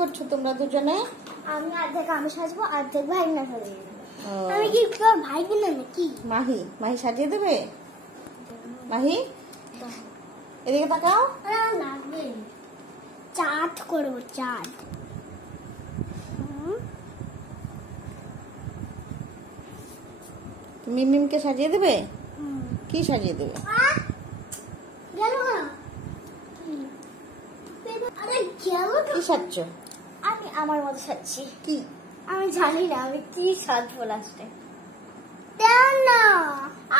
করছো তোমরা দুজনে? আমি অর্ধেক আমি সাজবো, অর্ধেক ভাই না সাজিয়ে দেবে। আমি কি ভাই কিনা নাকি? মাহি সাজিয়ে দেবে? মাহি এদিকে তাকাও। লাগবে চাঁদ করবো, চাঁদ। মিমকে সাজিয়ে দেবে? কি সাজিয়ে দেবে? কি সাজছো? আমি আমার মতো সাজছি। কি? আমি জানি না আমি কি সাজবো লাস্টে। দেন না,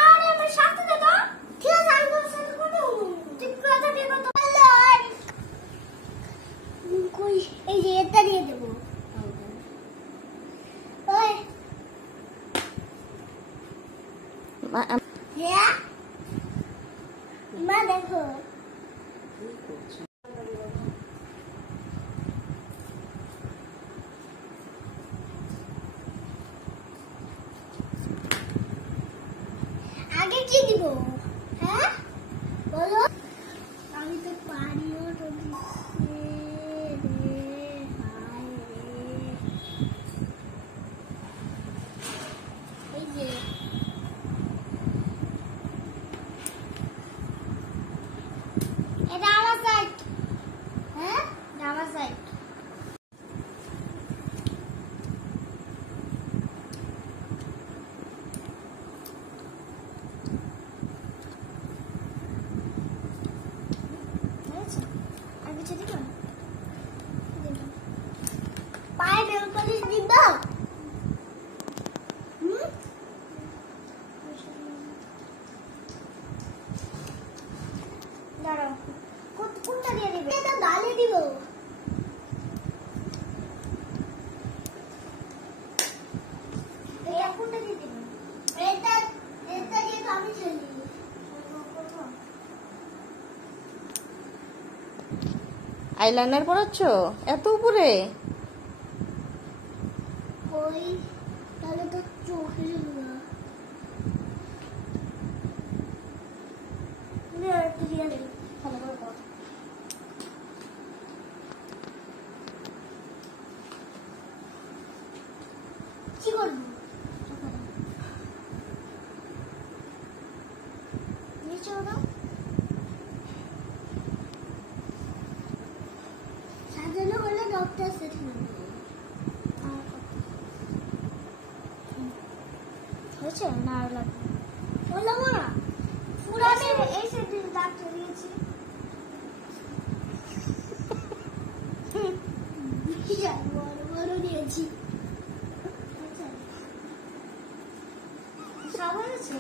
আরে আমার সাথে দে তো। ঠিক আছে আমি তোমার সাথে করবো। ঠিক কথা দিয়ে কত কই এই যে এটা দিয়ে দেবো। ওই হ্যাঁ মা দেখো আগে কি দিব? হ্যাঁ বলো। আমি তো পারিও তো দিচ্ছে রে, হায় রে। এই যে এটা আমার সাইড। হ্যাঁ এটা আমার সাইড। আর কিছু দিব? পায়ে বেল পালিশ দিব? দাঁড়াও, কোনটা দিয়ে দিবে? এটা গালে দিব। এটা কোনটা দিয়ে দিব? এটা দিয়ে তো আমি খেলি। আইলাইনার পরাচ্ছো এত উপরে? ওই তাহলে তো চোখে না। কি করবো? নিচে ওঠো। সাজানো হলে ডক্টর সেট হয়েছে না আর লাগবে বললাম না পুরানে এই সেট দাগ চড়িয়েছি। বড় বড় দিয়েছি। সব হয়েছে।